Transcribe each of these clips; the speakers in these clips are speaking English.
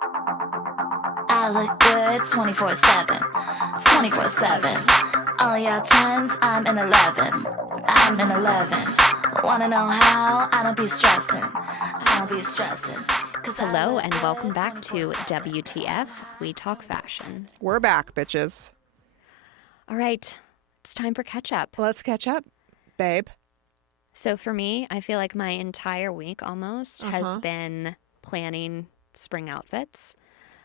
I look good 24/7, 24/7. All y'all 10s, I'm in 11. I'm in 11. Wanna know how? I don't be stressing. Hello and welcome back to WTF, We Talk Fashion. We're back, bitches. All right, it's time for catch up. Let's catch up, babe. So for me, I feel like my entire week almost has been planning spring outfits.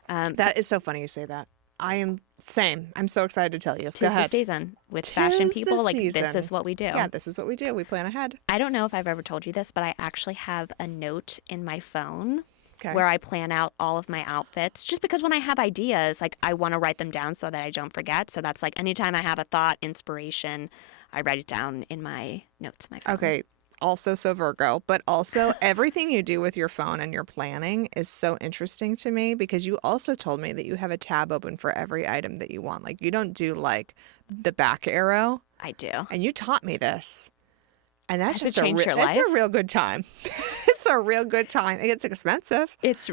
That is so funny you say that. I am same. I'm so excited to tell you. Tis the season with fashion people. Like this is what we do. Yeah, this is what we do. We plan ahead. I don't know if I've ever told you this, but I actually have a note in my phone where I plan out all of my outfits. Just because when I have ideas, like I want to write them down so that I don't forget. So that's like anytime I have a thought, inspiration, I write it down in my notes in my phone. Okay. Also so Virgo, but also everything you do with your phone and your planning is so interesting to me because you also told me that you have a tab open for every item that you want. Like you don't do like the back arrow. I do. And you taught me this. And that's Has just it changed your life? That's a real good time. It's a real good time. It gets expensive. It's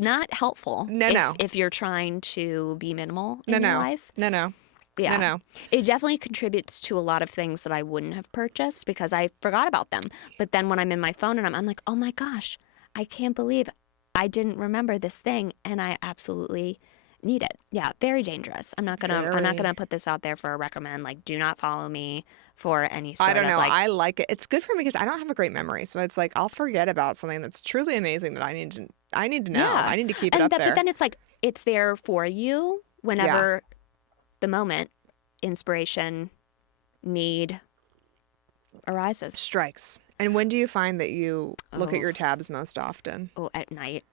not helpful. No. If you're trying to be minimal in your life. No. Yeah. No. It definitely contributes to a lot of things that I wouldn't have purchased because I forgot about them. But then when I'm in my phone and I'm like, oh my gosh, I can't believe I didn't remember this thing and I absolutely need it. Yeah, very dangerous. I'm not gonna put this out there for a recommend. Like, do not follow me for any sort of I don't know. like, I like it. It's good for me because I don't have a great memory. So it's like I'll forget about something that's truly amazing that I need to know. Yeah. I need to keep it up there. But then it's like it's there for you whenever the moment, inspiration, need arises. Strikes. And when do you find that you look at your tabs most often? Oh, at night.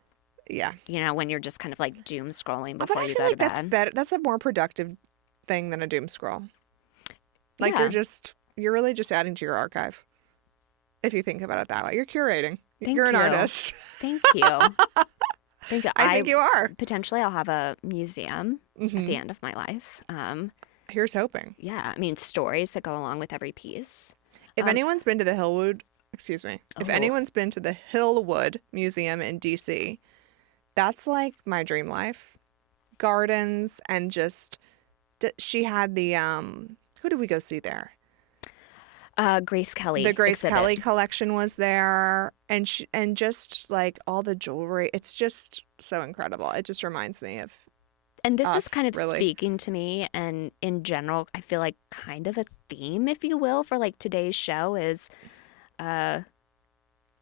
Yeah. You know, when you're just kind of like doom scrolling But before I you feel go like to that's bed. better. That's a more productive thing than a doom scroll. Like you're really just adding to your archive. If you think about it that way. You're curating. You're an artist. Thank you. Thank you. I think you are. Potentially I'll have a museum at the end of my life. Here's hoping. Yeah. I mean, stories that go along with every piece. If anyone's been to the if anyone's been to the Hillwood Museum in DC, that's like my dream life. Gardens and just, she had the, who did we go see there? Grace Kelly. The Grace exhibit. Kelly collection was there, and just like all the jewelry. It's just so incredible. It just reminds me of. And this is us, kind of really. speaking to me, and in general, I feel like kind of a theme, if you will, for like today's show is,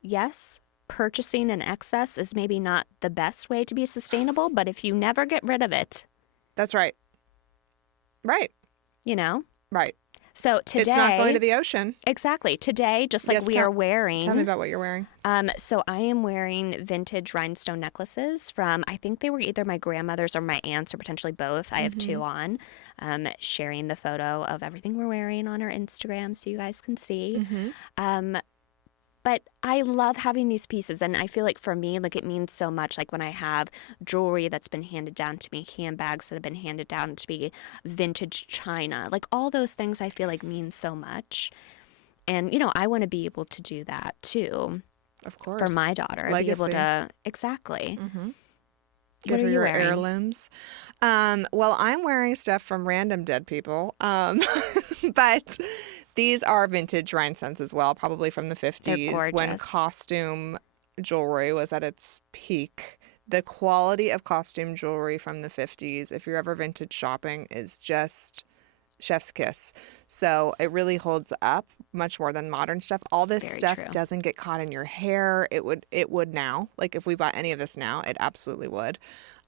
yes, purchasing in excess is maybe not the best way to be sustainable, but if you never get rid of it. That's right. Right. You know? Right. So today, it's not going to the ocean. Exactly. Today, just like we are wearing. Tell me about what you're wearing. So I am wearing vintage rhinestone necklaces from, I think they were either my grandmother's or my aunt's or potentially both. I have two on. Sharing the photo of everything we're wearing on our Instagram so you guys can see. But I love having these pieces, and I feel like for me, like it means so much. Like when I have jewelry that's been handed down to me, handbags that have been handed down to me, vintage china, like all those things I feel like mean so much. And, you know, I want to be able to do that too. Of course. For my daughter. Legacy. Be able to, exactly. Good What for are you your wearing? heirlooms. Well, I'm wearing stuff from random dead people. But these are vintage rhinestones as well, probably from the 50s when costume jewelry was at its peak. The quality of costume jewelry from the 50s, if you're ever vintage shopping, is just chef's kiss. So it really holds up much more than modern stuff. All this Very stuff true. doesn't get caught in your hair. It would now. Like if we bought any of this now, it absolutely would.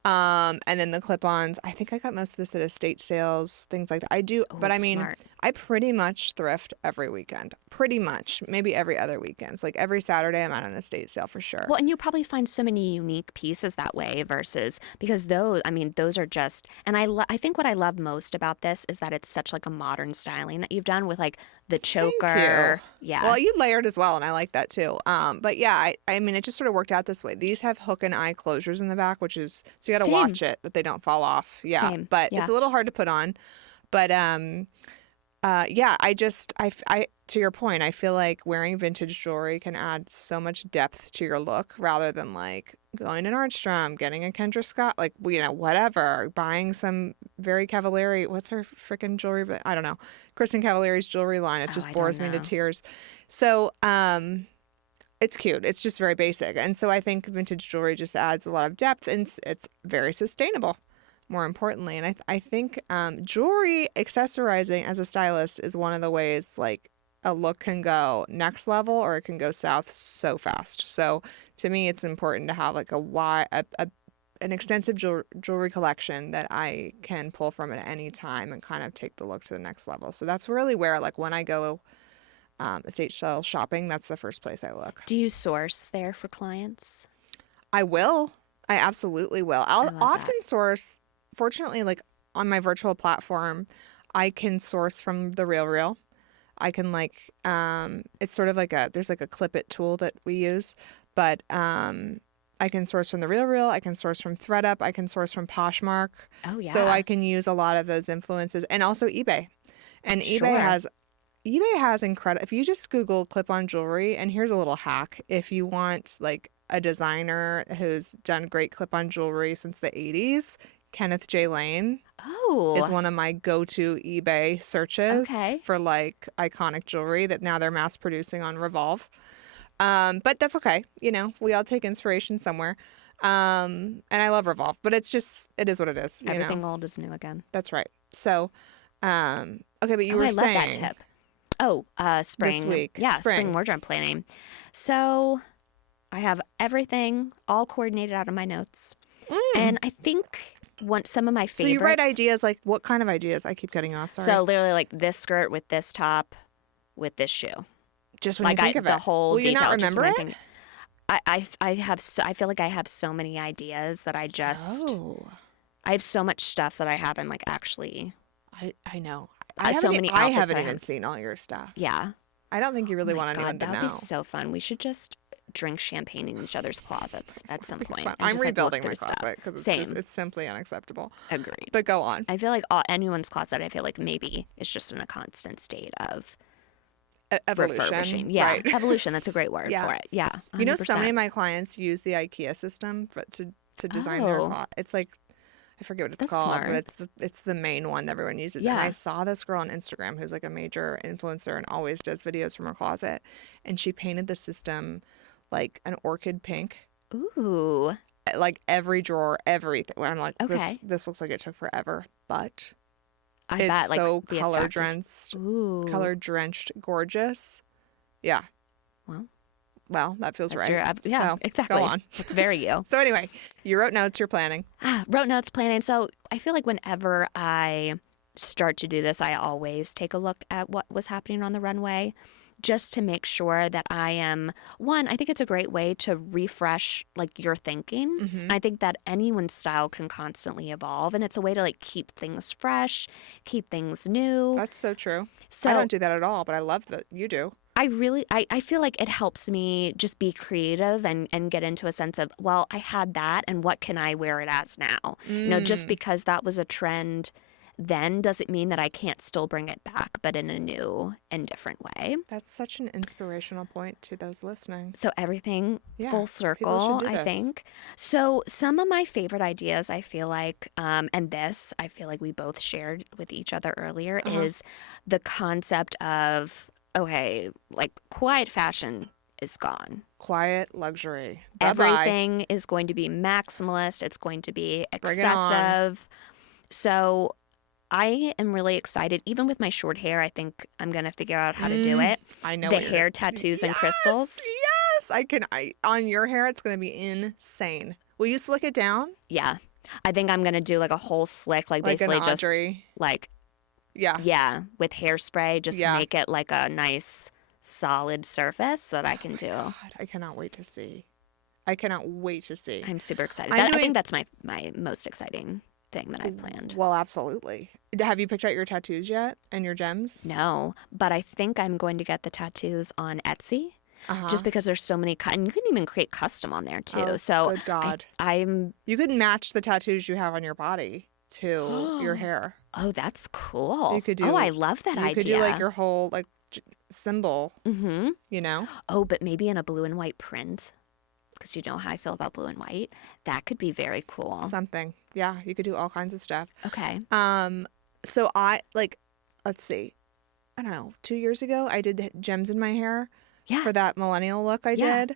And then the clip-ons, I think I got most of this at estate sales, things like that. I do, but I mean, smart. I pretty much thrift every weekend. Pretty much. Maybe every other weekend. It's like every Saturday I'm at an estate sale for sure. Well, and you probably find so many unique pieces that way versus because those are just, and I think what I love most about this is that it's such like a modern styling that you've done with like the choker. Thank you. Yeah. Well, you layered as well, and I like that too. But yeah, I mean, it just sort of worked out this way. These have hook and eye closures in the back, which is, so you got to watch it that they don't fall off. Yeah. Same. But Yeah. it's a little hard to put on. But yeah, I to your point, I feel like wearing vintage jewelry can add so much depth to your look rather than like going to Nordstrom, getting a Kendra Scott, like, whatever, buying some very Cavallari. What's her freaking jewelry? But I don't know. Kristen Cavallari's jewelry line. It just bores me to tears. So, it's cute. It's just very basic. And so I think vintage jewelry just adds a lot of depth and it's very sustainable, more importantly. And I think jewelry accessorizing as a stylist is one of the ways like a look can go next level or it can go south so fast. So to me, it's important to have like an extensive jewelry collection that I can pull from at any time and kind of take the look to the next level. So that's really where, like, when I go estate sale shopping, that's the first place I look. Do you source there for clients? I will. I absolutely will. I'll often source. Fortunately, like on my virtual platform, I can source from the RealReal. I can it's sort of like there's like a clip it tool that we use, but I can source from the RealReal. I can source from ThreadUp. I can source from Poshmark. Oh yeah. So I can use a lot of those influences, and also eBay. And eBay has incredible. If you just Google clip-on jewelry, and here's a little hack: if you want like a designer who's done great clip-on jewelry since the 80s, Kenneth J. Lane is one of my go-to eBay searches for like iconic jewelry that now they're mass producing on Revolve. But that's okay. We all take inspiration somewhere. And I love Revolve, but it is what it is. Everything old is new again. That's right. So, okay, but you were saying. I love that tip. Oh, spring. This week. Yeah, spring wardrobe planning. So I have everything all coordinated out of my notes. And I think some of my favorites. So you write ideas, like what kind of ideas? I keep cutting off, sorry. So literally like this skirt with this top with this shoe. Just when you think of it. The whole detail. You not remember it? I feel like I have so many ideas that I have so much stuff that I haven't like actually. I know. I haven't even seen all your stuff. Yeah. I don't think you really want anyone to know. That would be so fun. We should just drink champagne in each other's closets at some point. I'm rebuilding my closet because it's simply unacceptable. Agreed. But go on. I feel like anyone's closet, I feel like maybe is just in a constant state of evolution. Yeah, right. Evolution. That's a great word for it. Yeah, 100%. So many of my clients use the IKEA system to design their closet. It's like, I forget what it's called, smart. but it's the main one that everyone uses. Yeah. And I saw this girl on Instagram who's like a major influencer and always does videos from her closet, and she painted the system like an orchid pink. Ooh. Like every drawer, everything. Where I'm like, this looks like it took forever, but it's so color drenched, gorgeous. Yeah. Well, that feels right. Yeah, so, exactly. Go on. It's very you. So anyway, you wrote notes, you're planning. Wrote notes, planning. So I feel like whenever I start to do this, I always take a look at what was happening on the runway just to make sure that I am, I think it's a great way to refresh like your thinking. Mm-hmm. I think that anyone's style can constantly evolve, and it's a way to like keep things fresh, keep things new. That's so true. So I don't do that at all, but I love that you do. I feel like it helps me just be creative and get into a sense of, well, I had that and what can I wear it as now? Just because that was a trend then doesn't mean that I can't still bring it back, but in a new and different way. That's such an inspirational point to those listening. So everything full circle, I think. So some of my favorite ideas, I feel like, and this I feel like we both shared with each other earlier, is the concept of, okay, like quiet fashion is gone. Quiet luxury. Everything is going to be maximalist. It's going to be excessive. So I am really excited. Even with my short hair, I think I'm going to figure out how to do it. I know. The hair tattoos and crystals. Yes. On your hair, it's going to be insane. Will you slick it down? Yeah. I think I'm going to do like a whole slick, like basically an just Audrey. like. Yeah, with hairspray, just make it like a nice solid surface that I can do. God, I cannot wait to see. I'm super excited. I think that's my most exciting thing that I've planned. Well, absolutely. Have you picked out your tattoos yet and your gems? No, but I think I'm going to get the tattoos on Etsy. Just because there's so many, and you can even create custom on there too. Oh, so good God. You could match the tattoos you have on your body to your hair. Oh, that's cool. You could do. Oh, I love that idea. You could do like your whole symbol, you know? Oh, but maybe in a blue and white print, because you know how I feel about blue and white. That could be very cool. Something. Yeah, you could do all kinds of stuff. Okay. So let's see. I don't know, 2 years ago, I did gems in my hair for that millennial look I did.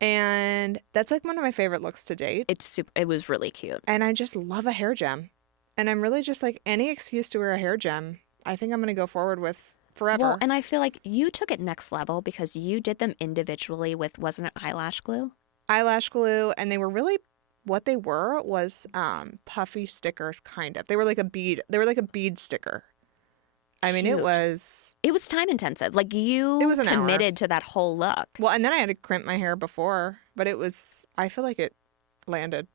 And that's like one of my favorite looks to date. It was really cute. And I just love a hair gem. And I'm really just like, any excuse to wear a hair gem, I think I'm going to go forward with forever. Well, and I feel like you took it next level because you did them individually with, wasn't it eyelash glue? Eyelash glue. And they were really, what they were was puffy stickers, kind of. They were like a bead. They were like a bead sticker. I mean, Cute. it was time intensive. Like you It was an committed to that whole look. Well, and then I had to crimp my hair before, but I feel like it landed.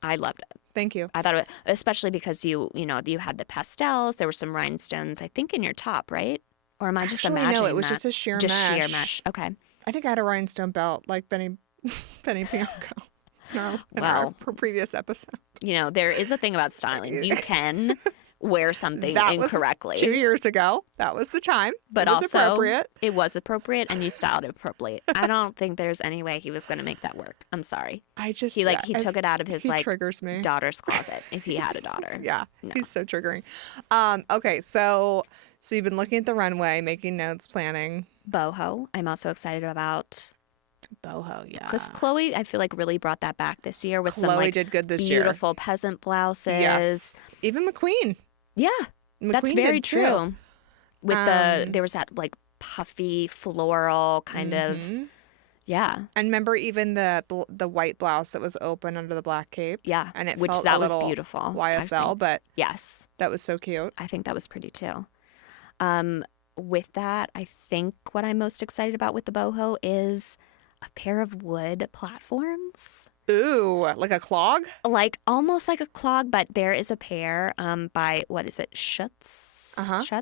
I loved it. Thank you. I thought it, especially because you had the pastels. There were some rhinestones, I think, in your top, right? Or am I just Actually, imagining no, it was that? just a sheer just mesh. sheer mesh. Okay. I think I had a rhinestone belt like Benny Bianco. No, in our previous episode. There is a thing about styling. You can wear something incorrectly. Was 2 years ago. That was the time. But it was also, appropriate. It was appropriate, and you styled it appropriately. I don't think there's any way he was going to make that work. I'm sorry. He took it out of his triggers me. daughter's closet if he had a daughter. Yeah, no. He's so triggering. Okay, so you've been looking at the runway, making notes, planning. Boho. I'm also excited about. Boho, yeah. Because Chloe, I feel like, really brought that back this year with Chloe did good this year. Beautiful peasant blouses. Yes. Even McQueen. Yeah, that's very true. Too. With there was that like puffy floral kind of, yeah. And remember even the white blouse that was open under the black cape. Yeah, and it which felt that a was little beautiful. YSL, but yes, that was so cute. I think that was pretty too. With that, I think what I'm most excited about with the boho is a pair of wood platforms. Ooh, like a clog? Like almost like a clog, but there is a pair by, what is it, Schutz?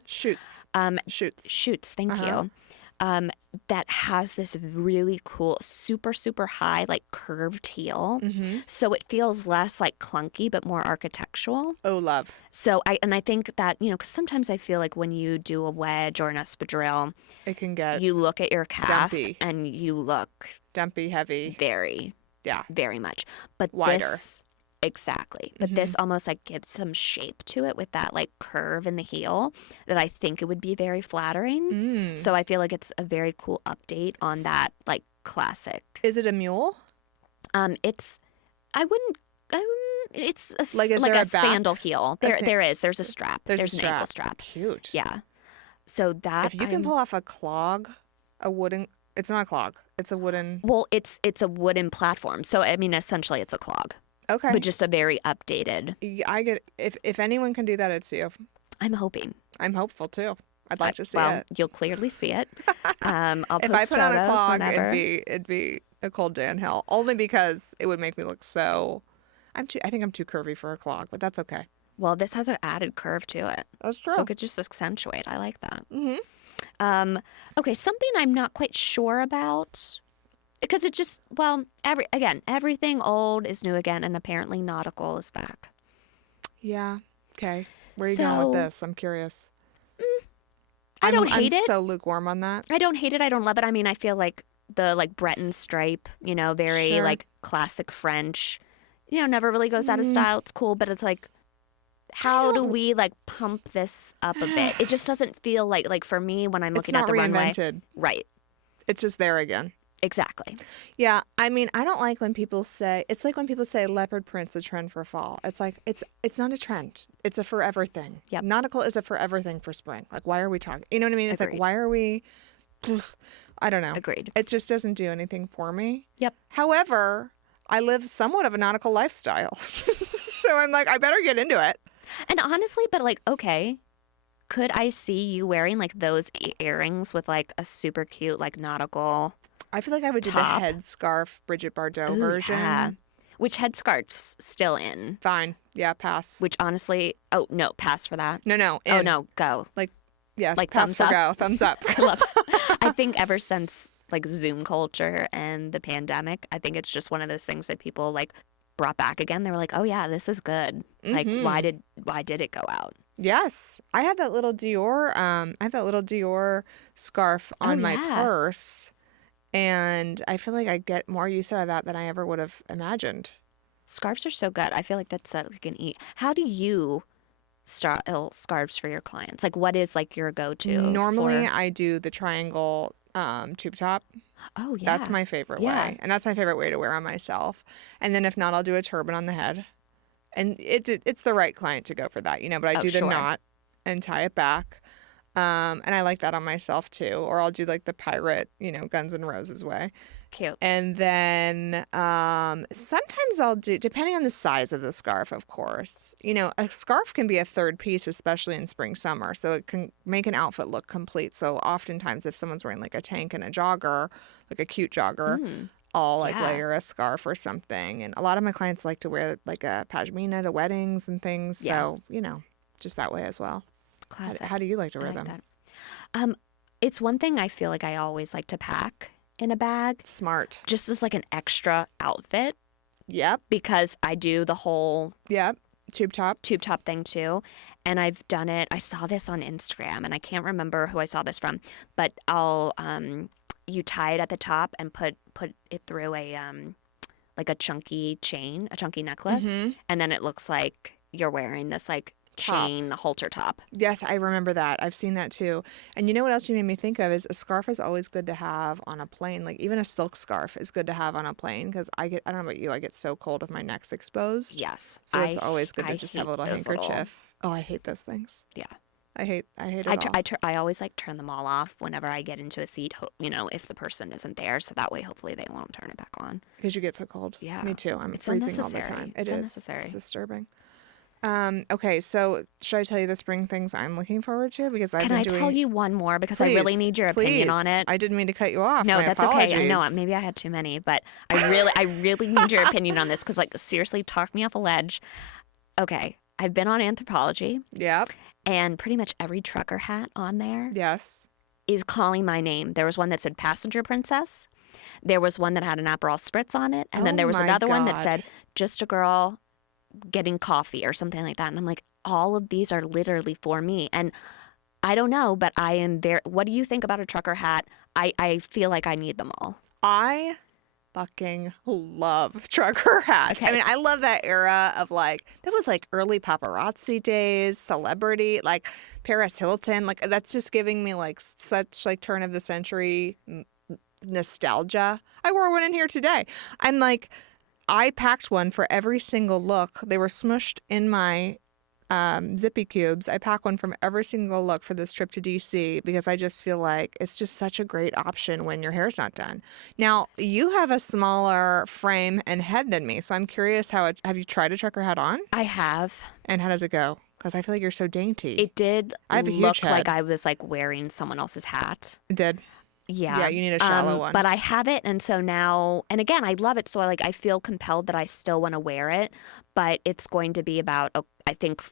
Shoots. Shoots, thank you. That has this really cool, super, super high, like curved heel. So it feels less like clunky, but more architectural. Oh, love. So I think that, because sometimes I feel like when you do a wedge or an espadrille, it can get you look at your calf dumpy. And you look dumpy, heavy. Very, very much. But wider. Exactly. But this almost like gives some shape to it with that like curve in the heel that I think it would be very flattering. So I feel like it's a very cool update on that like classic. Is it a mule? It's like a sandal heel. There's a strap. There's an ankle strap. Cute. Yeah. So that if you can pull off a clog, it's not a clog. It's a wooden. Well, it's a wooden platform. So I mean, essentially, it's a clog. Okay. But just a very updated. I get if anyone can do that, it's you. I'm hoping. I'm hopeful too. I'd like to see it. Well, you'll clearly see it. I'll post if I put on a clog, whenever. it'd be Nicole Danhill. Only because it would make me look so. I think I'm too curvy for a clog, but that's okay. Well, this has an added curve to it. That's true. So it could just accentuate. I like that. Okay, something I'm not quite sure about. Because it just, everything old is new again, and apparently nautical is back. Yeah. Okay. Where are you going with this? I'm curious. I don't hate it. I'm so lukewarm on that. I don't hate it. I don't love it. I mean, I feel like the Breton stripe, very like classic French, never really goes out of style. It's cool, but it's like, how do we like pump this up a bit? It just doesn't feel like for me when I'm looking at the runway. It's not reinvented. Right. It's just there again. Exactly. Yeah, I mean, I don't like when people say, it's like when people say leopard print's a trend for fall. It's like, it's not a trend. It's a forever thing. Yep. Nautical is a forever thing for spring. Like, why are we talking? You know what I mean? It's Agreed. like, why are we, I don't know. Agreed. It just doesn't do anything for me. Yep. However, I live somewhat of a nautical lifestyle. So I'm like, I better get into it. And honestly, but like, okay, could I see you wearing like those earrings with like a super cute like nautical I feel like I would do the headscarf Bridget Bardot version. Yeah. Which headscarf's still in. Fine. Yeah, pass. Which honestly, pass for that. No. Oh, no, go. Yes, like pass for go. Thumbs up. I love it. I think ever since like Zoom culture and the pandemic, I think it's just one of those things that people like brought back again. They were like, oh yeah, this is good. Like why did it go out? Yes, I have that little Dior. I have that little Dior scarf on my purse, and I feel like I get more use out of that than I ever would have imagined. Scarves are so good. I feel like that's like an eat. How do you style scarves for your clients? Like, what is like your go-to? Normally, I do the triangle tube top. Oh yeah, that's my favorite way, and that's my favorite way to wear on myself. And then if not, I'll do a turban on the head. And it's the right client to go for that, but I do the knot and tie it back. And I like that on myself too. Or I'll do like the pirate, Guns N' Roses way. Cute. And then sometimes I'll do, depending on the size of the scarf, of course. A scarf can be a third piece, especially in spring, summer. So it can make an outfit look complete. So oftentimes if someone's wearing like a tank and a jogger, like a cute jogger, I'll layer a scarf or something. And a lot of my clients like to wear like a pashmina to weddings and things. So, just that way as well. Classic. How do you like to wear them? It's one thing I feel like I always like to pack in a bag. Smart. Just as like an extra outfit. Yep. Because I do the whole tube top thing too. And I've done it. I saw this on Instagram and I can't remember who I saw this from, but I'll you tie it at the top and put it through a like a chunky chain, a chunky necklace, and then it looks like you're wearing this like chain halter top. Yes, I remember that. I've seen that too. And you know what else you made me think of is a scarf is always good to have on a plane. Like even a silk scarf is good to have on a plane because I don't know about you, I get so cold if my neck's exposed. Yes. So it's always good to just have a little handkerchief. Oh, I hate those things. Yeah. I hate it all. I always like turn them all off whenever I get into a seat, if the person isn't there. So that way, hopefully they won't turn it back on. Because you get so cold. Yeah. Me too. It's freezing all the time. It's unnecessary. It's disturbing. Okay, so should I tell you the spring things I'm looking forward to? Because Can I tell you one more? Because I really need your opinion on it. I didn't mean to cut you off. No, that's apologies. okay. I know maybe I had too many, but I really need your opinion on this because, like, seriously, talk me off a ledge. Okay, I've been on Anthropology. Yep. And pretty much every trucker hat on there is calling my name. There was one that said Passenger Princess. There was one that had an Aperol Spritz on it. And then there was another one that said, Just a Girl Getting Coffee or something like that. And I'm like, all of these are literally for me. And I don't know, but I am very, what do you think about a trucker hat? I feel like I need them all. I fucking love trucker hats. Okay. I mean, I love that era of that was like early paparazzi days, celebrity, like Paris Hilton. Like that's just giving me like such like turn of the century nostalgia. I wore one in here today. I'm like, I packed one for every single look. They were smushed in my zippy cubes. I pack one from every single look for this trip to DC because I just feel like it's just such a great option when your hair's not done. Now, you have a smaller frame and head than me, so I'm curious have you tried a trucker hat on? I have. And how does it go? Because I feel like you're so dainty. It did I have a huge look head. like I was like wearing someone else's hat. It did. Yeah. Yeah, you need a shallow one. But I have it, and so now, and again, I love it, so I feel compelled that I still want to wear it, but it's going to be about, I think,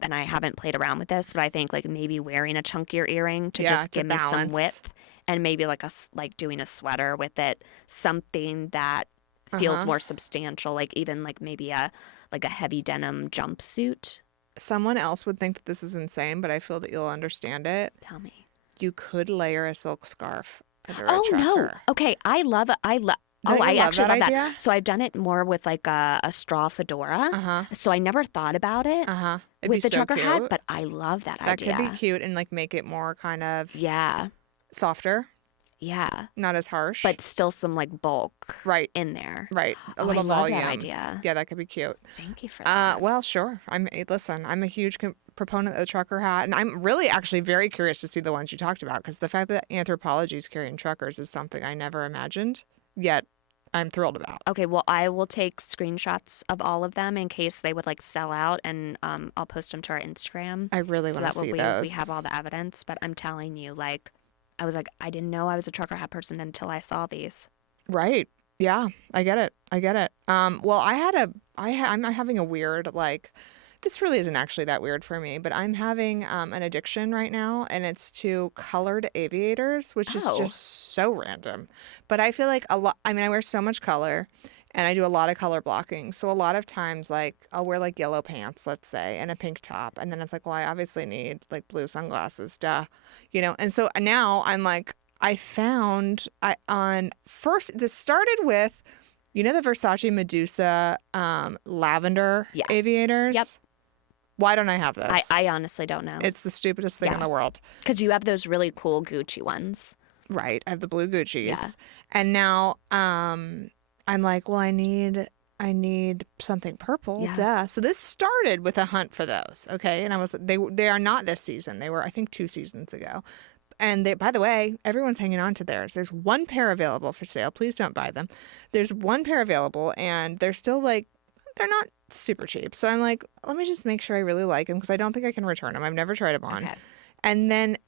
and I haven't played around with this, but I think like maybe wearing a chunkier earring to just give me some width, and maybe like doing a sweater with it, something that feels more substantial, like even like maybe a heavy denim jumpsuit. Someone else would think that this is insane, but I feel that you'll understand it. Tell me. You could layer a silk scarf under a trucker. No. Okay, I love it. I actually love that. So I've done it more with like a straw fedora. So I never thought about it with the trucker hat, but I love that idea. That could be cute and like make it more kind of softer. Yeah. Not as harsh. But still some like bulk in there. Right. A little volume. I love that idea. Yeah, that could be cute. Thank you for that. Well, sure. I'm a huge proponent of the trucker hat, and I'm really actually very curious to see the ones you talked about because the fact that Anthropology is carrying truckers is something I never imagined, yet I'm thrilled about. Okay, well, I will take screenshots of all of them in case they would like sell out, and I'll post them to our Instagram. I really want to see those. We have all the evidence, but I'm telling you, like, I was like, I didn't know I was a trucker hat person until I saw these. Right. Yeah, I get it. Well, I'm having a weird, like, this really isn't actually that weird for me, but I'm having an addiction right now, and it's to colored aviators, which is just so random. But I feel like I wear so much color, And I do a lot of color blocking. So a lot of times, like, I'll wear like yellow pants, let's say, and a pink top. And then it's like, well, I obviously need like blue sunglasses, duh. And so now I'm like, this started with, the Versace Medusa lavender aviators? Yep. Why don't I have this? I honestly don't know. It's the stupidest thing in the world. Because you have those really cool Gucci ones. Right. I have the blue Gucci's. Yeah. And now I'm like, well, I need something purple. Yeah. Duh. So this started with a hunt for those. Okay. And they are not this season. They were, I think, 2 seasons ago. And by the way, everyone's hanging on to theirs. There's one pair available for sale. Please don't buy them. There's one pair available, and they're still like, they're not super cheap. So I'm like, let me just make sure I really like them because I don't think I can return them. I've never tried them on. Okay. And then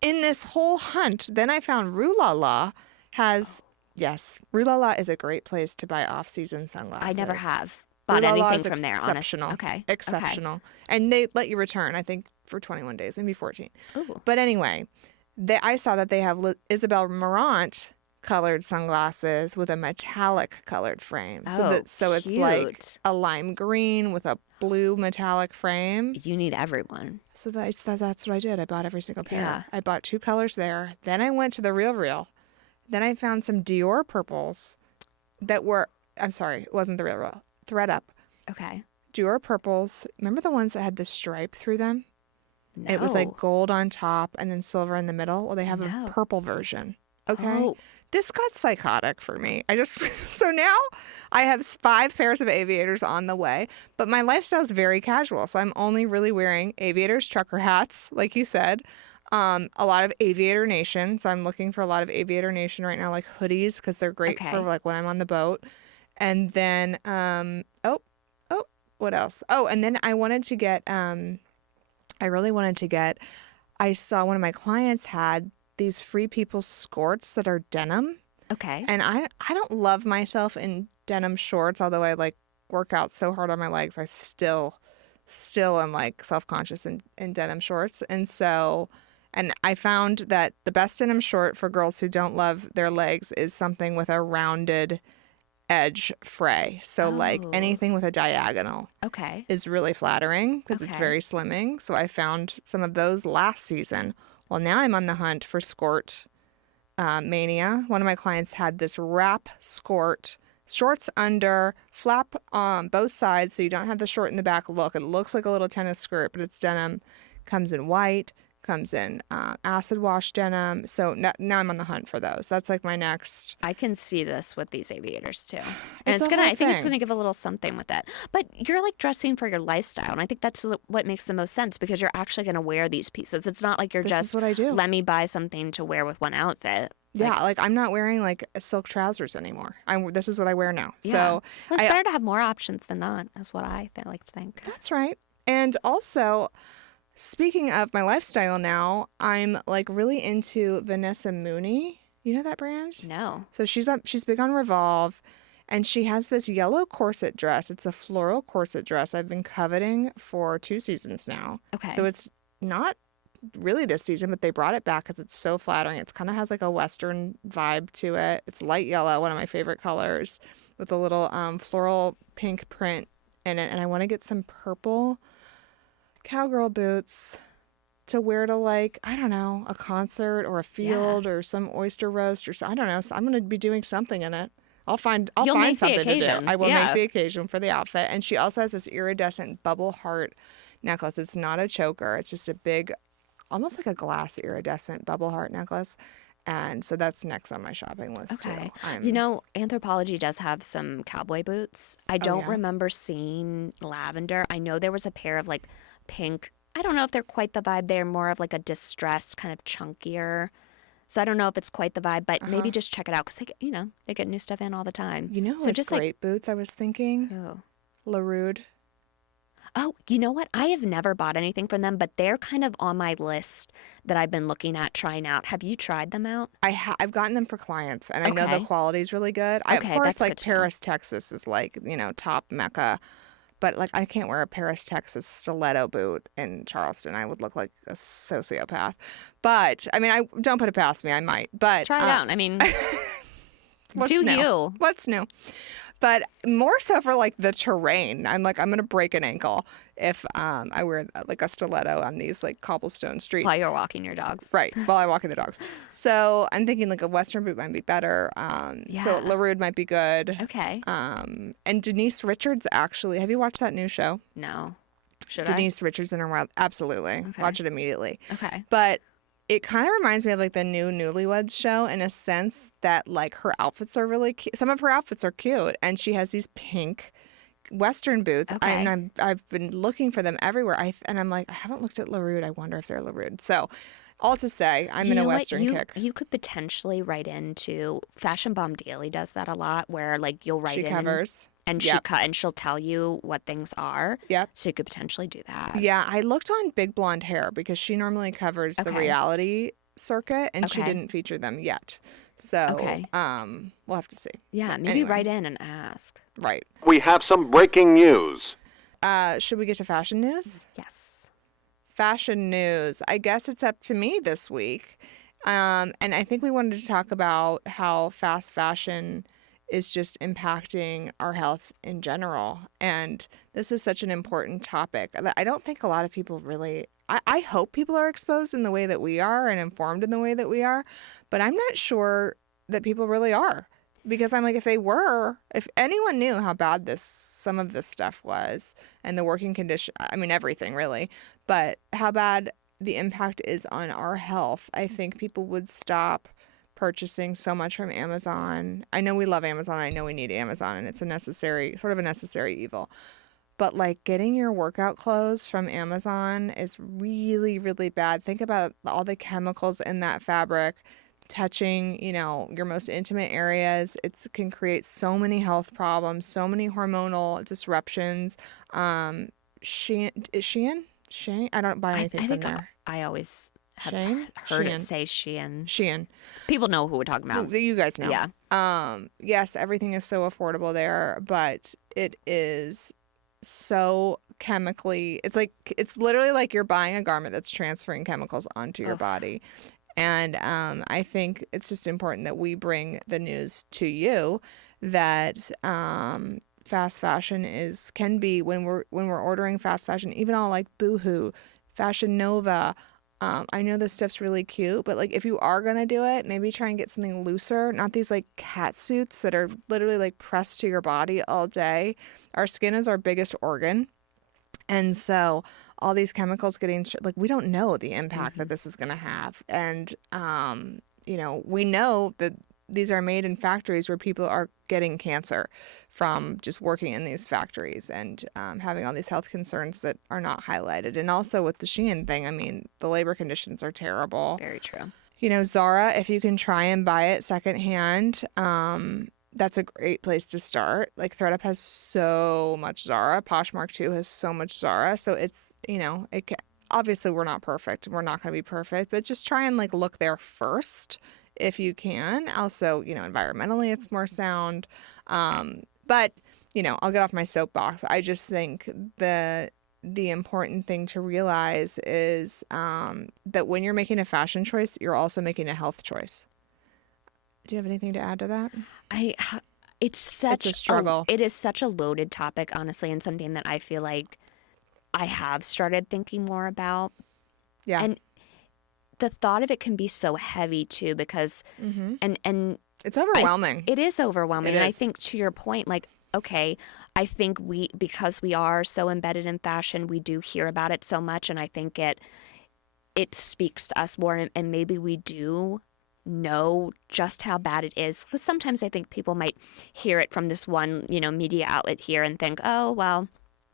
in this whole hunt, then I found Rue La La has, yes, Rue La La is a great place to buy off-season sunglasses. I never have bought anything from there, honestly. Exceptional. Okay. Exceptional. Okay. And they let you return, I think, for 21 days, maybe 14. Ooh. But anyway, I saw that they have Isabel Marant colored sunglasses with a metallic colored frame. So it's like a lime green with a blue metallic frame. You need everyone. So that's what I did. I bought every single pair. Yeah. I bought 2 colors there. Then I went to the Real. Then I found some Dior purples that were, I'm sorry, it wasn't the Real. Thread Up. Okay. Dior purples. Remember the ones that had the stripe through them? No. It was like gold on top and then silver in the middle. Well, they have a purple version. Okay. Oh. This got psychotic for me. So now I have 5 pairs of aviators on the way, but my lifestyle is very casual. So I'm only really wearing aviators, trucker hats, like you said, a lot of Aviator Nation. So I'm looking for a lot of Aviator Nation right now, like hoodies, because they're great for like when I'm on the boat. And then, what else? Oh, and then I wanted to get, I saw one of my clients had these Free People skirts that are denim. Okay. And I don't love myself in denim shorts, although I like work out so hard on my legs. I still am like self-conscious in denim shorts. And I found that the best denim short for girls who don't love their legs is something with a rounded edge fray. So like anything with a diagonal is really flattering because it's very slimming. So I found some of those last season. Well, now I'm on the hunt for skirt mania. One of my clients had this wrap skirt, shorts under, flap on both sides so you don't have the short in the back look. It looks like a little tennis skirt, but it's denim. Comes in white, comes in acid wash denim. So now I'm on the hunt for those. That's like my next. I can see this with these aviators too. And I think it's gonna give a little something with it. But you're like dressing for your lifestyle, and I think that's what makes the most sense because you're actually gonna wear these pieces. It's not like you're this is what I do. Let me buy something to wear with one outfit. Yeah, like I'm not wearing like silk trousers anymore. This is what I wear now. Yeah. So it's better to have more options than not, is what I like to think. That's right. And also, speaking of my lifestyle now, I'm like really into Vanessa Mooney. You know that brand? No. So she's big on Revolve, and she has this yellow corset dress. It's a floral corset dress I've been coveting for 2 seasons now. Okay. So it's not really this season, but they brought it back because it's so flattering. It kind of has like a Western vibe to it. It's light yellow, one of my favorite colors, with a little floral pink print in it. And I want to get some purple cowgirl boots to wear to like, I don't know, a concert or a field or some oyster roast or I don't know. So I'm going to be doing something in it. I'll find something to do. I will make the occasion for the outfit. And she also has this iridescent bubble heart necklace. It's not a choker. It's just a big, almost like a glass iridescent bubble heart necklace. And so that's next on my shopping list too. Anthropologie does have some cowboy boots. I don't remember seeing lavender. I know there was a pair of like pink. I don't know if they're quite the vibe. They're more of like a distressed kind of chunkier. So I don't know if it's quite the vibe, but maybe just check it out because they get new stuff in all the time. So just great boots. I was thinking, LaRude. Oh, you know what? I have never bought anything from them, but they're kind of on my list that I've been looking at trying out. Have you tried them out? I've gotten them for clients, and I know the quality's really good. Of course, like Paris, Texas is like, top mecca. But like I can't wear a Paris, Texas stiletto boot in Charleston. I would look like a sociopath. But I mean, I don't put it past me. I might. But try it out. I mean, what's do new? you? What's new? But more so for like the terrain. I'm like, I'm going to break an ankle if I wear like a stiletto on these like cobblestone streets. While you're walking your dogs. Right, while I'm walking the dogs. So I'm thinking like a Western boot might be better. So LaRude might be good. Okay. And Denise Richards actually, have you watched that new show? No. Should Denise Richards in her wild. Absolutely. Okay. Watch it immediately. Okay. But it kind of reminds me of like the new Newlyweds show in a sense that like her outfits are really cute. Some of her outfits are cute, and she has these pink Western boots. Okay. I've been looking for them everywhere. And I'm like, I haven't looked at LaRude. I wonder if they're LaRude. So all to say, I'm in a Western kick. You could potentially write into Fashion Bomb Daily does that a lot, where like you'll write She covers. And she'll tell you what things are. Yep. So you could potentially do that. Yeah, I looked on Big Blonde Hair because she normally covers the reality circuit, and she didn't feature them yet. So we'll have to see. Yeah, maybe write in and ask. Right. We have some breaking news. Should we get to fashion news? Yes. Fashion news. I guess it's up to me this week. And I think we wanted to talk about how fast fashion is just impacting our health in general. And this is such an important topic that I don't think a lot of people really, I hope people are exposed in the way that we are and informed in the way that we are, but I'm not sure that people really are. Because I'm like, if anyone knew how bad some of this stuff was and the working condition, I mean, everything really, but how bad the impact is on our health, I think people would stop purchasing so much from Amazon. I know we love Amazon. I know we need Amazon, and it's a necessary evil. But like getting your workout clothes from Amazon is really, really bad. Think about all the chemicals in that fabric touching, your most intimate areas. It can create so many health problems, so many hormonal disruptions. Shein? I don't buy anything from there. I always have Shein? heard it say Shein. Shein. People know who we're talking about. You guys know. Yeah. Yes, everything is so affordable there, but it is so chemically. It's literally like you're buying a garment that's transferring chemicals onto your body. And I think it's just important that we bring the news to you that fast fashion can be when we're ordering fast fashion, even all like Boohoo, Fashion Nova. I know this stuff's really cute, but like if you are gonna do it, maybe try and get something looser, not these like cat suits that are literally like pressed to your body all day. Our skin is our biggest organ, and so all these chemicals getting we don't know the impact that this is gonna have, and we know that these are made in factories where people are getting cancer from just working in these factories and having all these health concerns that are not highlighted. And also with the Shein thing, I mean, the labor conditions are terrible. Very true. Zara, if you can try and buy it secondhand, that's a great place to start. Like ThredUp has so much Zara. Poshmark too has so much Zara. So it's, obviously we're not perfect. We're not going to be perfect, but just try and like look there first if you can. Also, environmentally it's more sound. But, I'll get off my soapbox. I just think the important thing to realize is that when you're making a fashion choice, you're also making a health choice. Do you have anything to add to that? It's a struggle. It is such a loaded topic, honestly, and something that I feel like I have started thinking more about. Yeah. And the thought of it can be so heavy too, because and it's overwhelming. It is overwhelming. It and is. I think to your point, like, okay, I think because we are so embedded in fashion, we do hear about it so much, and I think it speaks to us more, and maybe we do know just how bad it is. Because sometimes I think people might hear it from this one, media outlet here and think, oh, well,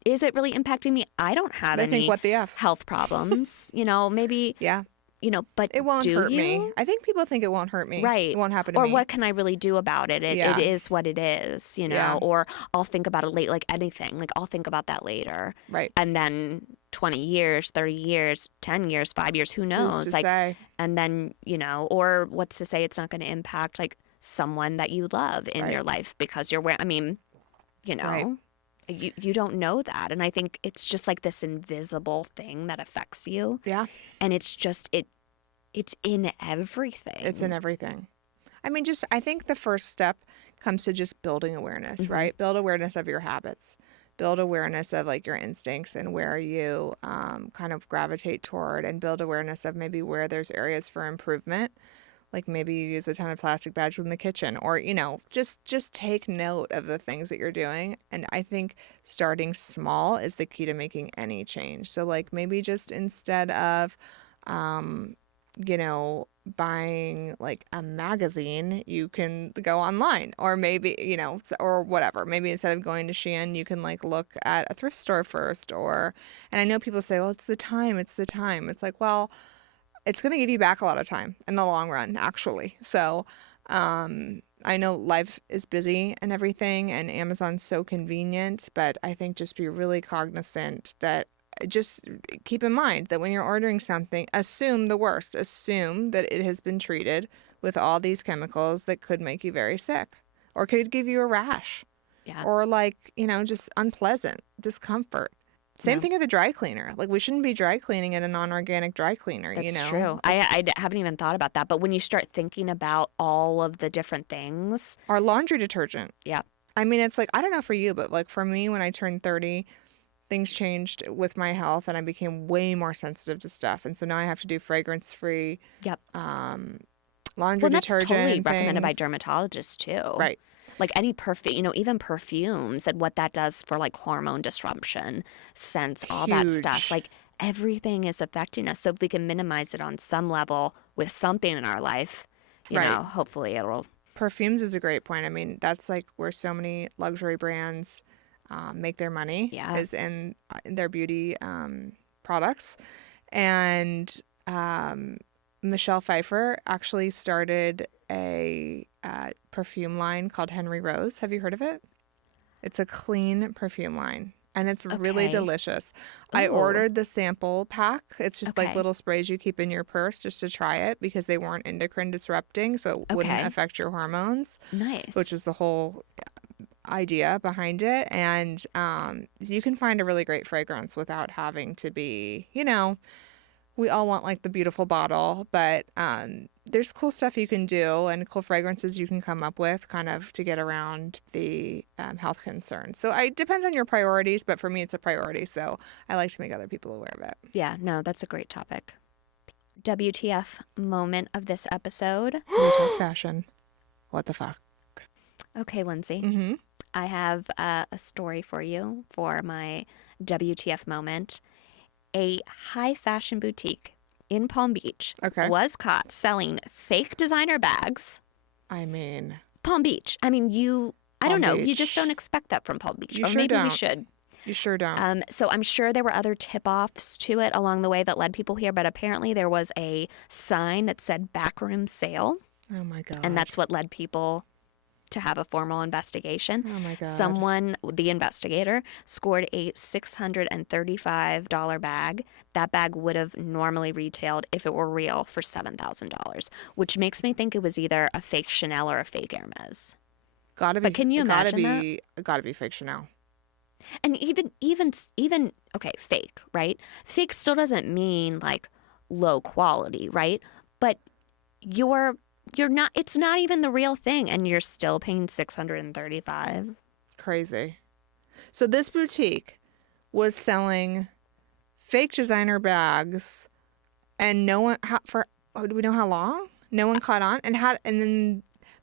is it really impacting me? I don't have any what the F? health problems. Maybe, yeah. But it won't hurt you? me. I think people think it won't hurt me. Right. It won't happen to me. Or what can I really do about it? It is what it is, Yeah. Or I'll think about it late, like anything. Like I'll think about that later. Right. And then 20 years, 30 years, 10 years, 5 years, who knows? Who's to say? And then, or what's to say it's not going to impact like someone that you love in your life because you're wearing, Right. You don't know that. And I think it's just like this invisible thing that affects you. Yeah. And it's just, it's in everything. It's in everything. I mean, I think the first step comes to just building awareness, right? Build awareness of your habits. Build awareness of like your instincts and where you kind of gravitate toward, and build awareness of maybe where there's areas for improvement. Like maybe you use a ton of plastic bags in the kitchen, or, just take note of the things that you're doing. And I think starting small is the key to making any change. So like maybe just instead of, buying like a magazine, you can go online, or maybe, or whatever. Maybe instead of going to Shein, you can like look at a thrift store first, and I know people say, well, it's the time. It's like, well, it's going to give you back a lot of time in the long run, actually. So, I know life is busy and everything, and Amazon's so convenient, but I think just be really cognizant that just keep in mind that when you're ordering something, assume the worst. Assume that it has been treated with all these chemicals that could make you very sick, or could give you a rash, or like, just unpleasant discomfort. Same thing at the dry cleaner. Like, we shouldn't be dry cleaning at a non-organic dry cleaner, That's true. I haven't even thought about that. But when you start thinking about all of the different things. Our laundry detergent. Yeah. I mean, it's like, I don't know for you, but like for me, when I turned 30, things changed with my health and I became way more sensitive to stuff. And so now I have to do fragrance-free laundry detergent. That's totally and recommended by things. dermatologists too. Right. Like any perfume, even perfumes and what that does for like hormone disruption, scents, all that stuff. Huge. Like everything is affecting us. So if we can minimize it on some level with something in our life, you know, hopefully it'll. Perfumes is a great point. I mean, that's like where so many luxury brands make their money, is in their beauty products. And Michelle Pfeiffer actually started a perfume line called Henry Rose. Have you heard of it? It's a clean perfume line, and it's really delicious. I ordered the sample pack. It's just like little sprays you keep in your purse just to try it, because they weren't endocrine disrupting, so it wouldn't affect your hormones. Nice. Which is the whole idea behind it. And you can find a really great fragrance without having to be, we all want like the beautiful bottle, but there's cool stuff you can do and cool fragrances you can come up with kind of to get around the health concerns. So it depends on your priorities, but for me, it's a priority. So I like to make other people aware of it. Yeah, no, that's a great topic. WTF moment of this episode. Fashion. What the fuck? Okay, Lindsay. Mm-hmm. I have a story for you for my WTF moment. A high fashion boutique in Palm Beach was caught selling fake designer bags. I mean, Palm Beach. I mean, I don't know. Beach. You just don't expect that from Palm Beach. You or sure maybe don't. we should. You sure don't. So I'm sure there were other tip-offs to it along the way that led people here, but apparently there was a sign that said backroom sale. Oh my God. And that's what led people to have a formal investigation. Oh my God. Someone, the investigator, scored a $635 bag. That bag would have normally retailed, if it were real, for $7,000, which makes me think it was either a fake Chanel or a fake Hermes. Gotta be. But can you imagine that? Gotta be fake Chanel. And even okay, fake, right? Fake still doesn't mean like low quality, right? But you're not, it's not even the real thing, and you're still paying $635. Crazy. So this boutique was selling fake designer bags, and no one do we know how long? No one caught on,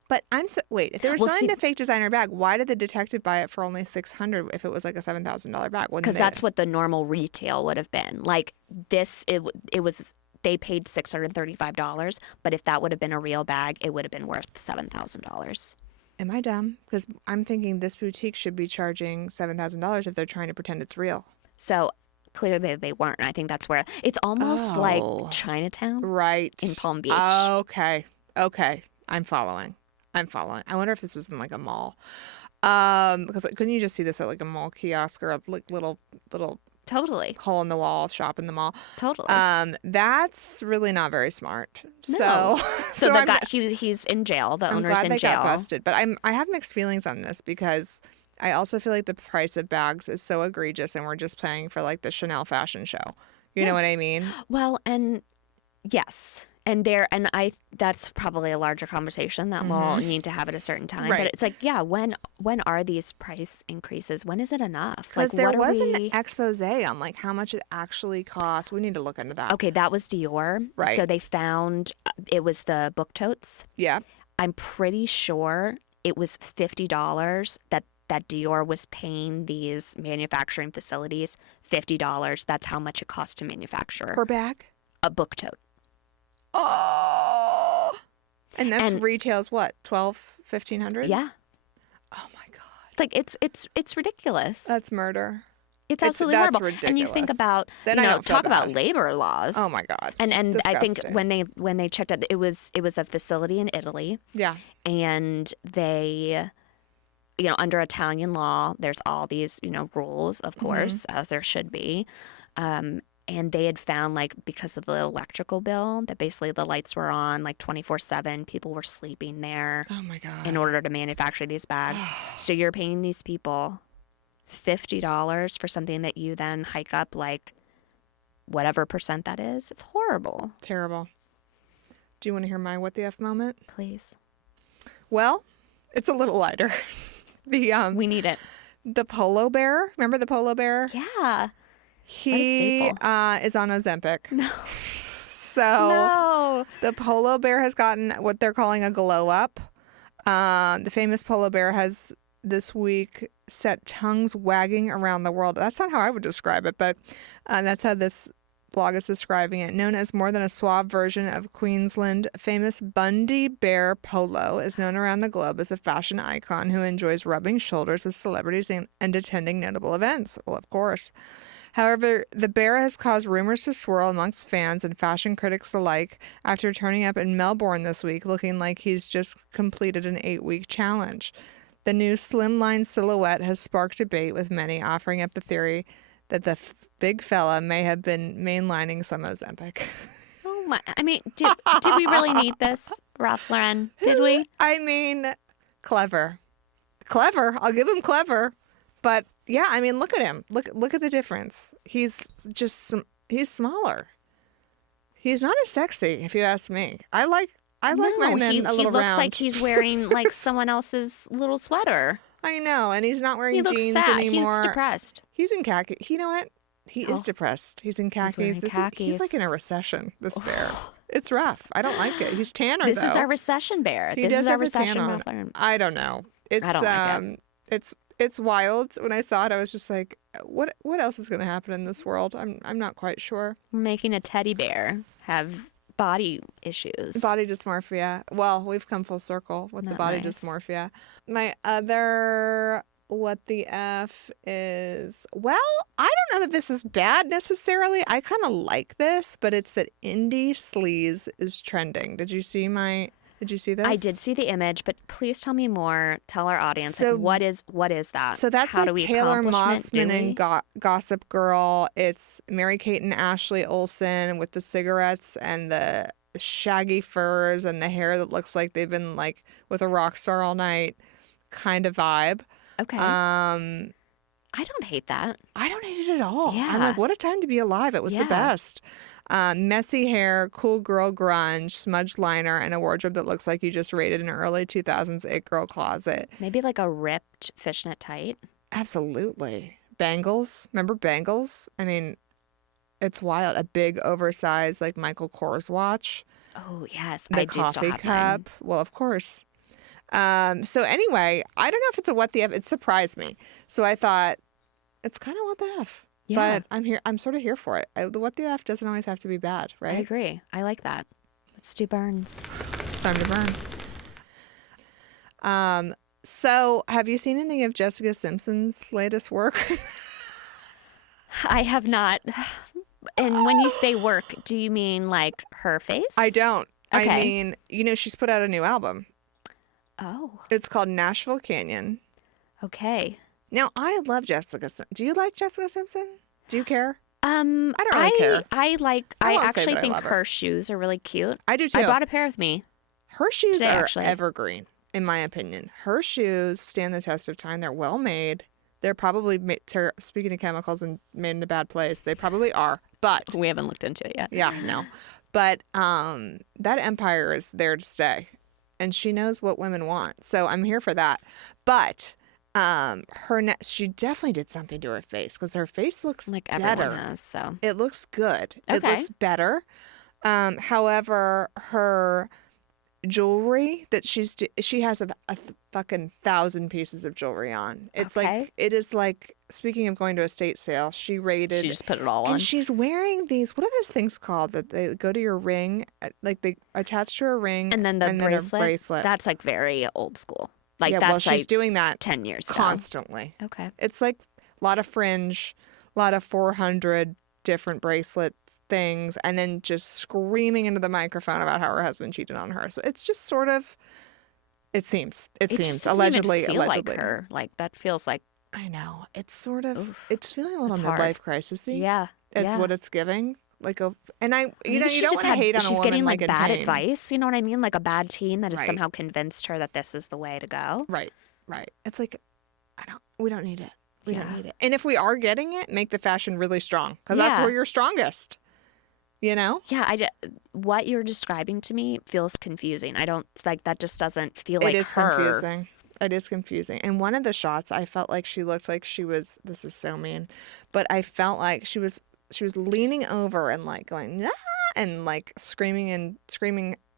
but wait, if they were selling the fake designer bag, why did the detective buy it for only $600 if it was like a $7,000 bag? Because that's what the normal retail would have been. Like this, it was. They paid $635, but if that would have been a real bag, it would have been worth $7,000. Am I dumb? Because I'm thinking this boutique should be charging $7,000 if they're trying to pretend it's real. So clearly they weren't. And I think that's where it's almost like Chinatown, right, in Palm Beach. Okay. I'm following. I wonder if this was in like a mall, because couldn't you just see this at like a mall kiosk or a like little totally hole in the wall shop in the mall? Totally. That's really not very smart. No. So the guy, he's in jail. The owner's in jail. I'm glad they got busted, but I have mixed feelings on this, because I also feel like the price of bags is so egregious, and we're just paying for like the Chanel fashion show. You know what I mean? Well, and yes, That's probably a larger conversation that we'll need to have at a certain time. Right. But it's like, yeah, when are these price increases? When is it enough? Because Like, there what are was we... an expose on like how much it actually costs. We need to look into that. Okay, that was Dior. Right. So they found it was the book totes. Yeah. I'm pretty sure it was $50 that Dior was paying these manufacturing facilities $50. That's how much it cost to manufacture Per bag? a book tote. Oh. And that's And- retails what? 12, 1500? Yeah. Oh my God. Like it's ridiculous. That's murder. It's absolutely that's horrible. And you think ridiculous. about, Then I don't feel talk about bad. labor laws. Oh my God. And I think Disgusting. when they checked it, it was a facility in Italy, Yeah. and they, under Italian law, there's all these rules, of course, as there should be. And they had found, like, because of the electrical bill, that basically the lights were on like 24/7. People were sleeping there Oh my God. in order to manufacture these bags. So you're paying these people $50 for something that you then hike up like whatever percent that is. It's horrible. Terrible. Do you want to hear my what the F moment? Please. Well, it's a little lighter. We need it. The Polo Bear. Remember the Polo Bear? Yeah. He staple. is on Ozempic. No. So No. the Polo Bear has gotten what they're calling a glow up. The famous Polo Bear has this week set tongues wagging around the world. That's not how I would describe it, but that's how this blog is describing it. Known as more than a suave version of Queensland, famous Bundy Bear Polo is known around the globe as a fashion icon who enjoys rubbing shoulders with celebrities and attending notable events. Well, of course. However, the bear has caused rumors to swirl amongst fans and fashion critics alike after turning up in Melbourne this week looking like he's just completed an 8-week challenge. The new slimline silhouette has sparked debate, with many offering up the theory that the big fella may have been mainlining some Ozempic. Oh my! I mean, did we really need this, Ralph Lauren? Did we? I mean, clever. I'll give him clever. But yeah, I mean, look at him. Look at the difference. He's smaller. He's not as sexy, if you ask me. I like my men a little he looks round. like he's wearing like someone else's little sweater. I know, and he's not wearing He looks jeans sad. anymore. He's depressed. He's in khaki. You know what? He is depressed. He's in khakis. wearing He's khakis. like in a recession, this bear. It's rough. I don't like it. He's tanner, This though. is our recession bear. He This does is our have a tan recession, on. Ralph Lauren. I don't know. It's I don't like it's wild. When I saw it, I was just like, what else is going to happen in this world? I'm not quite sure. We're making a teddy bear have body issues. Body dysmorphia. Well, we've come full circle with the Not body nice. dysmorphia. My other what the F is, well, I don't know that this is bad necessarily. I kind of like this, but it's that indie sleaze is trending. Did you see this? I did see the image, but please tell me more. Tell our audience, So- what is that? So that's How do like we Taylor accomplish it? Do Mossman we? and Gossip Girl. It's Mary-Kate and Ashley Olsen with the cigarettes and the shaggy furs and the hair that looks like they've been like with a rock star all night kind of vibe. Okay. I I don't hate that. don't hate it at all. I'm Yeah. like, what a time to be alive. It was the Yeah. best. Messy hair, cool girl grunge, smudged liner, and a wardrobe that looks like you just raided an early 2000s it girl closet. Maybe like a ripped fishnet tight. Absolutely. Bangles. Remember bangles? I mean, it's wild. A big oversized like Michael Kors watch. Oh yes, The I do still coffee have cup. mine. Well, of course. So anyway, I don't know if it's a what the F. It surprised me. So I thought it's kind of what the F. Yeah. But I'm sort of here for it. The what the F doesn't always have to be bad, I right? agree. I like that. Let's do burns. It's time to burn. So have you seen any of Jessica Simpson's latest work? I have not. And when you say work, do you mean like her face? I don't. I Okay. mean, she's put out a new album. Oh, It's called Nashville Canyon. okay. Now, I love Jessica Simpson. Do you like Jessica Simpson? Do you care? I don't really care. I like. I I won't say actually that I think love her. her shoes are really cute. I do too. I bought a pair with me. Her shoes today, are actually. evergreen, in my opinion. Her shoes stand the test of time. They're well made. They're probably, speaking of chemicals and made in a bad place, they probably are. But, We haven't looked into it yet. yeah, no. But that empire is there to stay, and she knows what women want. So I'm here for that. But she definitely did something to her face because her face looks Like better. everyone has, so. It looks good. It Okay. looks better. However, her jewelry that she has a fucking 1,000 pieces of jewelry on. It's Okay. it is like, speaking of going to a estate sale, she rated. She just put it all on. And she's wearing these, what are those things called that they go to your ring? Like they attach to a ring. And then the a bracelet. That's like very old school. Like yeah, that's well, she's like doing that 10 years ago. constantly. Okay. It's like a lot of fringe, a lot of 400 different bracelet things, and then just screaming into the microphone about how her husband cheated on her. So it's just sort of, it seems Just doesn't allegedly even feel like her. Like that feels like, I know, it's sort of, oof, it's feeling a little it's hard. midlife crisis-y. yeah. It's yeah. what it's giving. Like and you Maybe know, she you don't just want to hate on a she's woman getting like in bad pain. advice. You know what I mean? Like a bad teen that has Right. somehow convinced her that this is the way to go. Right. It's like, we don't need it. We don't Yeah. need it. And if we are getting it, make the fashion really strong, because that's Yeah. where you're strongest. You know? Yeah, what you're describing to me feels confusing. I don't like that. Just doesn't feel It like is her. confusing. It is confusing. And one of the shots, I felt like she looked like she was, this is so mean, but I felt like she was leaning over and like going, ah, and like screaming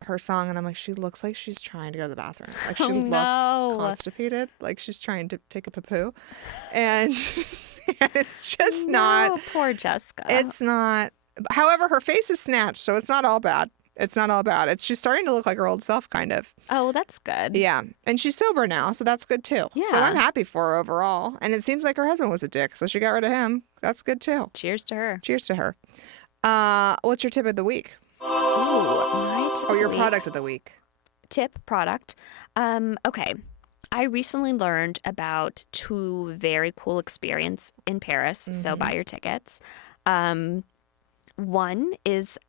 her song. And I'm like, she looks like she's trying to go to the bathroom. Like she Oh, looks no. constipated, like she's trying to take a poo. And it's just No, not, poor Jessica. it's not. However, her face is snatched, so it's not all bad. It's not all bad. She's starting to look like her old self, kind of. Oh, that's good. Yeah. And she's sober now, so that's good too. So Yeah. I'm happy for her overall. And it seems like her husband was a dick, so she got rid of him. That's good too. Cheers to her. Cheers to her. What's your tip of the week? Ooh, my tip Or of your the week. product of the week? Tip product. Okay. I recently learned about 2 very cool experiences in Paris. So buy your tickets. One is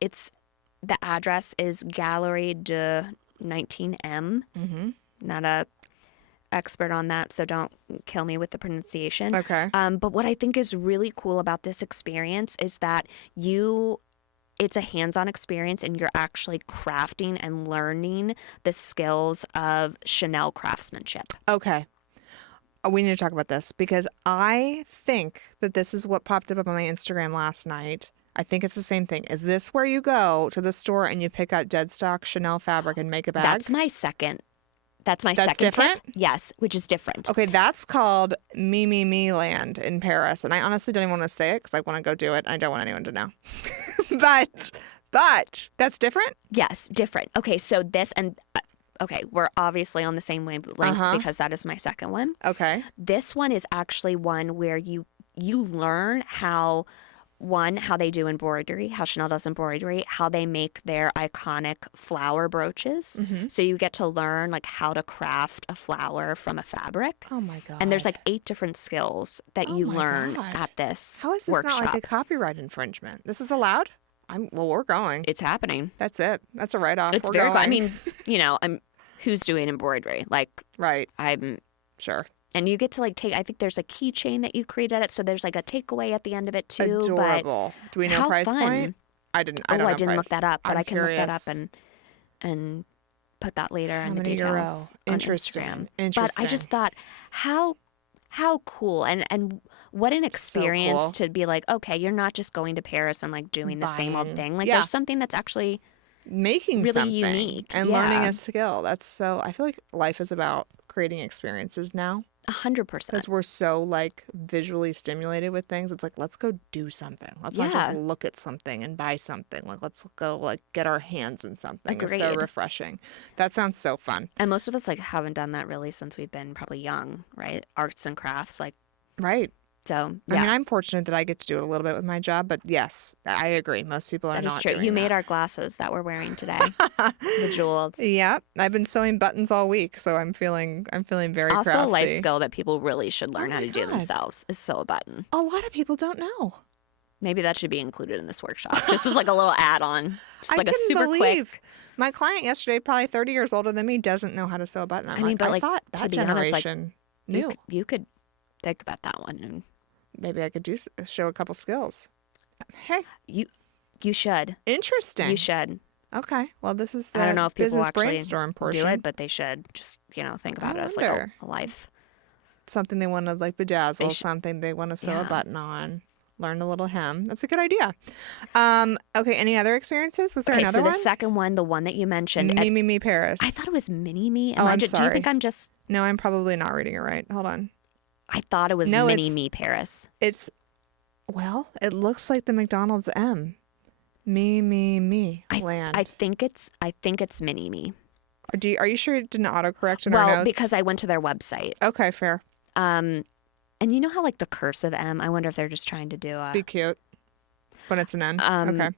the address is Galerie de 19M. Mm-hmm. Not a expert on that, so don't kill me with the pronunciation. Okay. But what I think is really cool about this experience is that it's a hands-on experience and you're actually crafting and learning the skills of Chanel craftsmanship. Okay. We need to talk about this because I think that this is what popped up on my Instagram last night. I think it's the same thing. Is this where you go to the store and you pick out dead stock Chanel fabric and make a bag? That's my second. That's second different? tip. Yes, which is different. Okay, that's called Me Land in Paris. And I honestly don't even want to say it because I want to go do it. I don't want anyone to know. but that's different? Yes, different. Okay, so this and okay, we're obviously on the same wavelength because that is my second one. Okay. This one is actually one where you learn how they do embroidery, how Chanel does embroidery, how they make their iconic flower brooches. So you get to learn like how to craft a flower from a fabric. Oh my God. And there's like 8 different skills that you my learn God. at this How is this workshop. not like a copyright infringement? This is allowed? We're going. It's happening. That's it. That's a write-off. It's We're very going. cool. I mean, who's doing embroidery? Like right. I'm Sure. And you get to like take, I think there's a keychain that you created it. So there's like a takeaway at the end of it too. Adorable. Do we know how price fun. point? I didn't. I I don't know didn't look price. that up, but I'm I can look that up curious. and put that later in the many details euro? on Interesting. Instagram. Interesting. But I just thought how cool and what an experience cool. to be like, okay, you're not just going to Paris and like doing the same old Buying. thing. Like Yeah. there's something that's actually Making really something unique. and Yeah. learning a skill. That's so. I feel like life is about creating experiences now 100%. because we're so like visually stimulated with things. It's like let's go do something. Let's not Yeah. just look at something and buy something. Like let's go like get our hands in something. It's so Agreed. refreshing. That sounds so fun. And most of us like haven't done that really since we've been probably young, right? Arts and crafts, like Right. so. I Yeah, mean, I'm fortunate that I get to do it a little bit with my job, but yes, I agree. Most people are that is not true. doing You made that. our glasses that we're wearing today, the jeweled. Yeah, I've been sewing buttons all week, so I'm feeling very Also, a craftsy. life skill that people really should learn Oh how my to do God. themselves is sew a button. A lot of people don't know. Maybe that should be included in this workshop, just as like a little add-on, just like I a couldn't super believe quick. my client yesterday, probably 30 years older than me, doesn't know how to sew a button. I'm like, but I like thought to that be honest, like generation knew. you could think about that one, and Maybe I could show a couple skills. Hey, You should. Interesting. You should. Okay. Well, this is the I don't know if people business actually brainstorm portion. do it, but they should just, think about it as like wonder. a life. Something they want to like bedazzle, something they want to sew a button on, learn a little hem. That's a good idea. Okay. Any other experiences? Was there another one? So the second one, the one that you mentioned. Me, Paris. I thought it was Mini-Me. I'm Do sorry. you think I'm just... No, I'm probably not reading it right. Hold on. I thought it was No, Mini-Me Paris. Well, it looks like the McDonald's M. Me land. I think it's Mini-Me. Are you sure it didn't autocorrect in our notes? Well, because I went to their website. Okay, fair. And you know how like the cursive M? I wonder if they're just trying to do a... Be cute when it's an N. Okay.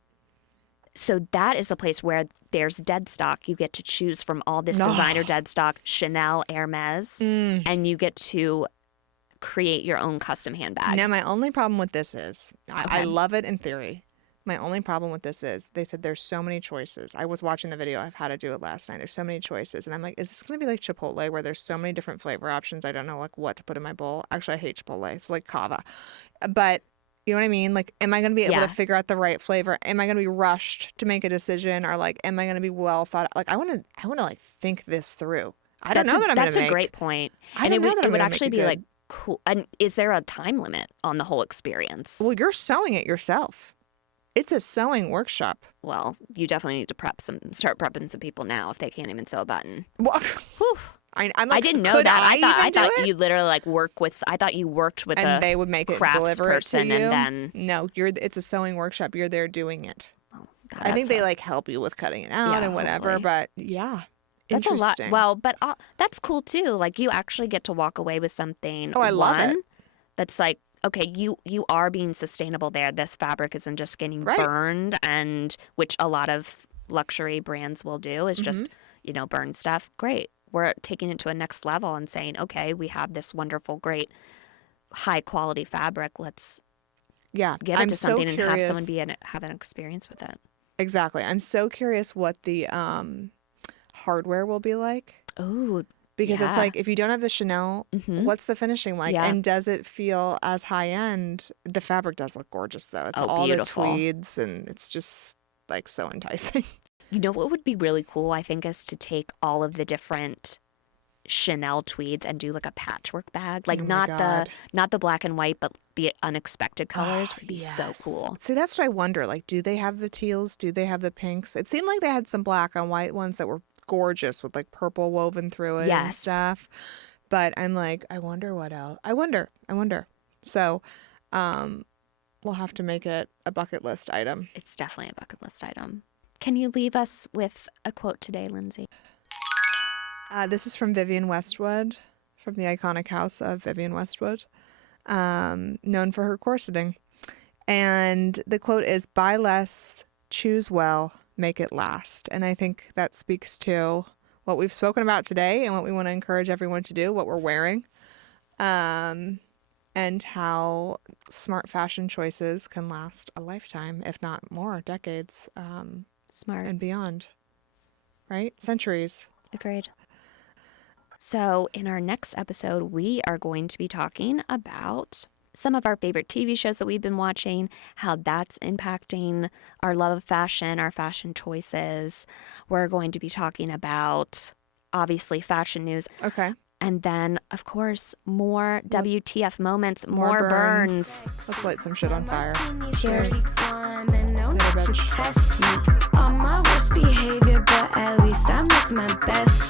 So that is a place where there's dead stock. You get to choose from all this designer dead stock, Chanel, Hermes, and you get to create your own custom handbag. Now, my only problem with this is, I love it in theory. My only problem with this is they said there's so many choices. I was watching the video of how to do it last night. There's so many choices. And I'm like, is this going to be like Chipotle where there's so many different flavor options? I don't know like what to put in my bowl. Actually, I hate Chipotle. It's like Cava. But you know what I mean? Like, am I going to be able to figure out the right flavor? Am I going to be rushed to make a decision? Or like, am I going to be well thought out? Like, I want to like think this through. I don't know that I'm going to make. That's a great point. And it would actually be like cool. And is there a time limit on the whole experience? Well, you're sewing it yourself. It's a sewing workshop. Well, you definitely need to start prepping some people now if they can't even sew a button. Well, I'm like, I didn't know that. I thought it? you literally like I thought you worked with and they would make it deliver it to you. And then no, it's a sewing workshop. You're there doing it. Oh, I think they like help you with cutting it out and whatever. Hopefully. But yeah, that's a lot. interesting. Well, but that's cool too. Like you actually get to walk away with something. Oh, I love it. That's like, okay, you are being sustainable there. This fabric isn't just getting burned, and which a lot of luxury brands will do is just, burn stuff. Great. We're taking it to a next level and saying, okay, we have this wonderful, great, high quality fabric. Let's give it to something and have someone have an experience with it. Exactly. I'm so curious what the hardware will be like. Oh, because it's like, if you don't have the Chanel, what's the finishing like? Yeah. And does it feel as high end? The fabric does look gorgeous, though. It's all beautiful. the tweeds, and it's just like so enticing. You know what would be really cool, I think, is to take all of the different Chanel tweeds and do like a patchwork bag. Like not the black and white, but the unexpected colors would be so cool. See, that's what I wonder. Like, do they have the teals? Do they have the pinks? It seemed like they had some black on white ones that were gorgeous with like purple woven through it and stuff. But I'm like, I wonder what else. I wonder. So we'll have to make it a bucket list item. It's definitely a bucket list item. Can you leave us with a quote today, Lindsay? This is from Vivienne Westwood, from the iconic house of Vivienne Westwood, known for her corseting. And the quote is, "Buy less, choose well, make it last." And I think that speaks to what we've spoken about today and what we want to encourage everyone to do, what we're wearing, and how smart fashion choices can last a lifetime, if not more, decades, smart and beyond, right? Centuries. Agreed. So in our next episode, we are going to be talking about some of our favorite TV shows that we've been watching, how that's impacting our love of fashion, our fashion choices. We're going to be talking about, obviously, fashion news. Okay. And then, of course, more WTF moments, more burns. Let's light some shit on fire. Cheers. Test me on my worst behavior, but at least I'm with my best.